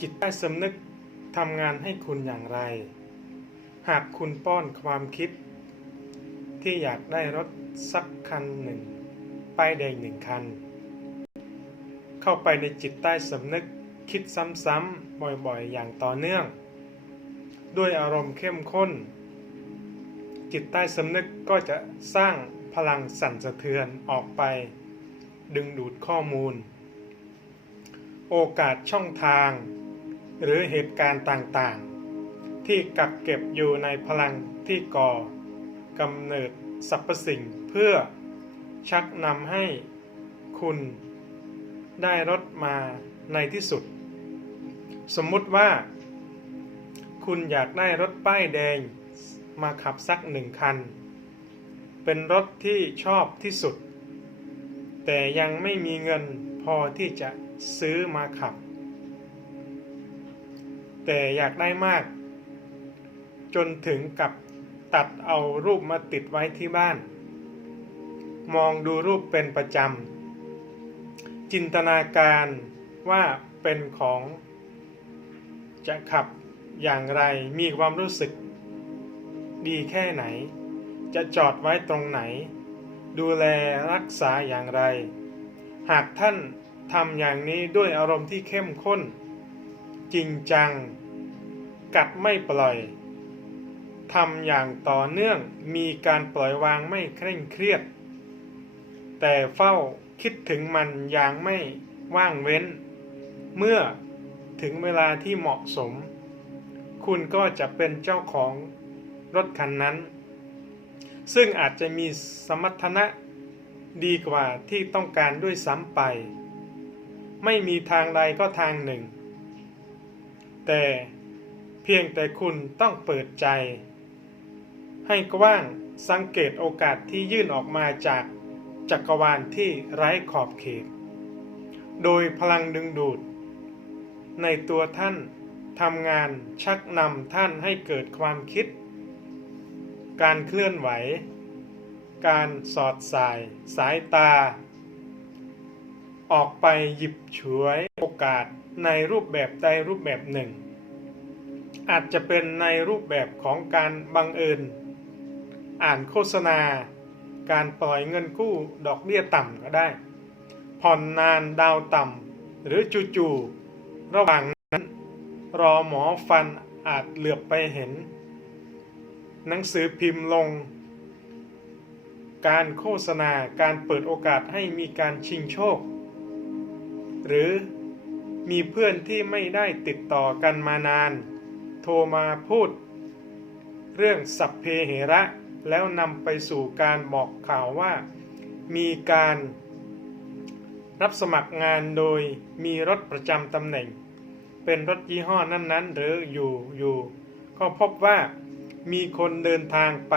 จิตใต้สำนึกทำงานให้คุณอย่างไร หากคุณป้อนความคิด ที่อยากได้รถสักคันหนึ่ง ป้ายแดงหนึ่งคัน เข้าไปในจิตใต้สำนึกคิดซ้ำๆบ่อยๆ อย่างต่อเนื่อง ด้วยอารมณ์เข้มข้น จิตใต้สำนึกก็จะสร้างพลังสั่นสะเทือนออกไป ดึงดูดข้อมูล โอกาสช่องทาง หรือเหตุการณ์ต่างๆ ที่กักเก็บอยู่ในพลังที่ก่อกำเนิดสรรพสิ่งเพื่อชักนำให้คุณได้รถมาในที่สุด สมมุติว่า คุณอยากได้รถป้ายแดงมาขับสักหนึ่งคัน เป็นรถที่ชอบที่สุด แต่ยังไม่มีเงินพอที่จะซื้อมาขับ แต่อยากได้มาก จนถึงกับตัดเอารูปมาติดไว้ที่บ้าน มองดูรูปเป็นประจำ จินตนาการว่าเป็นของ จะขับอย่างไรมีความรู้สึก ดีแค่ไหน จะจอดไว้ตรงไหน ดูแลรักษาอย่างไร หากท่านทำอย่างนี้ด้วยอารมณ์ที่เข้มข้น จริงจัง กัดไม่ปล่อยทำอย่างต่อเนื่องมีการปล่อยวางไม่เคร่งเครียด แต่เฝ้าคิดถึงมันอย่างไม่ว่างเว้น เมื่อถึงเวลาที่เหมาะสม คุณก็จะเป็นเจ้าของรถคันนั้น ซึ่งอาจจะมีสมรรถนะดีกว่าที่ต้องการด้วยซ้ำไป ไม่มีทางใดก็ทางหนึ่ง แต่เพียงแต่คุณต้องเปิดใจ ให้กว้างสังเกตโอกาสที่ยื่นออกมาจากจักรวาลที่ไร้ขอบเขต โดยพลังดึงดูด ในตัวท่านทำงานชักนำท่านให้เกิดความคิด การเคลื่อนไหว การสอดสาย สายตา ออกไปหยิบฉวยโอกาสในรูปแบบใดรูปแบบหนึ่ง อาจจะเป็นในรูปแบบของการบังเอิญ อ่านโฆษณา การปล่อยเงินกู้ดอกเบี้ยต่ำก็ได้ ผ่อนนานดาวต่ำหรือจู่ๆระหว่างนั้น รอหมอฟันอาจเหลือบไปเห็น หนังสือพิมพ์ลง การโฆษณาการเปิดโอกาสให้มีการชิงโชค หรือมีเพื่อนที่ไม่ได้ติดต่อกันมานาน โทรมาพูด เรื่องสัพเพเหระ แล้วนำไปสู่การบอกข่าวว่า มีการรับสมัครงานโดยมีรถประจำตำแหน่ง เป็นรถยี่ห้อนั้นๆ หรืออยู่อยู่ก็พบว่ามีคนเดินทางไป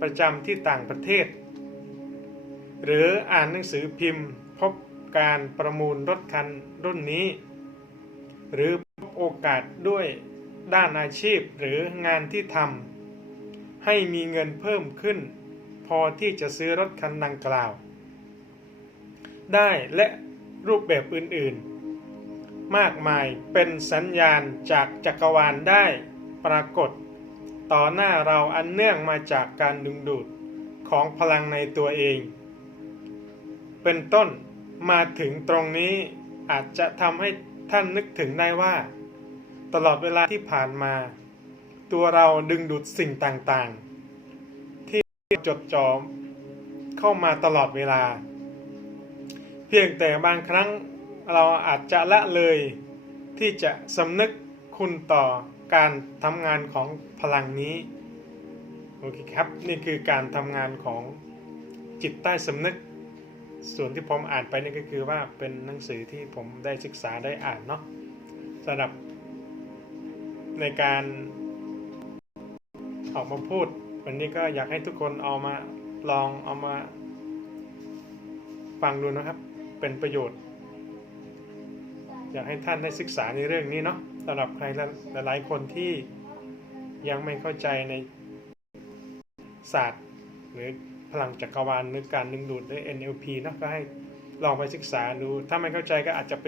ประจำที่ต่างประเทศ หรืออ่านหนังสือพิมพ์ พบการประมูลรถคันรุ่นนี้ หรือพบโอกาสด้วย ด้านอาชีพหรืองานที่ทำให้มีเงินเพิ่มขึ้น พอที่จะซื้อรถคันดังกล่าว ได้และรูปแบบอื่นๆ มากมายเป็นสัญญาณจากจักรวาลได้ปรากฏ ต่อหน้าเราอันเนื่องมาจากการดึงดูดของพลังในตัวเอง เป็นต้นมาถึงตรงนี้อาจจะทำให้ท่านนึกถึงได้ว่า ตลอดเวลาที่ผ่านมา ตัวเราดึงดูดสิ่งต่างๆ ที่จดจ่อเข้ามาตลอดเวลา เพียงแต่บางครั้งเราอาจจะละเลยที่จะสำนึกคุณต่อการทำงานของพลังนี้โอเคครับ นี่คือการทำงานของจิตใต้สำนึก ส่วนที่ผมอ่านไปนี่ก็คือว่าเป็นหนังสือที่ผมได้ศึกษาได้อ่านเนาะสำหรับ ในการออกมาพูด วันนี้ก็อยากให้ทุกคนเอามาลองเอามาฟังดูนะครับ เป็นประโยชน์ อยากให้ท่านได้ศึกษาในเรื่องนี้เนาะสำหรับใครหลายๆคนที่ยังไม่เข้าใจในศาสตร์ หรือพลังจักรวาลหรือการดึงดูดด้วย NLP เนะก็ให้ลองไปศึกษาดู ถ้าไม่เข้าใจก็อาจจะไป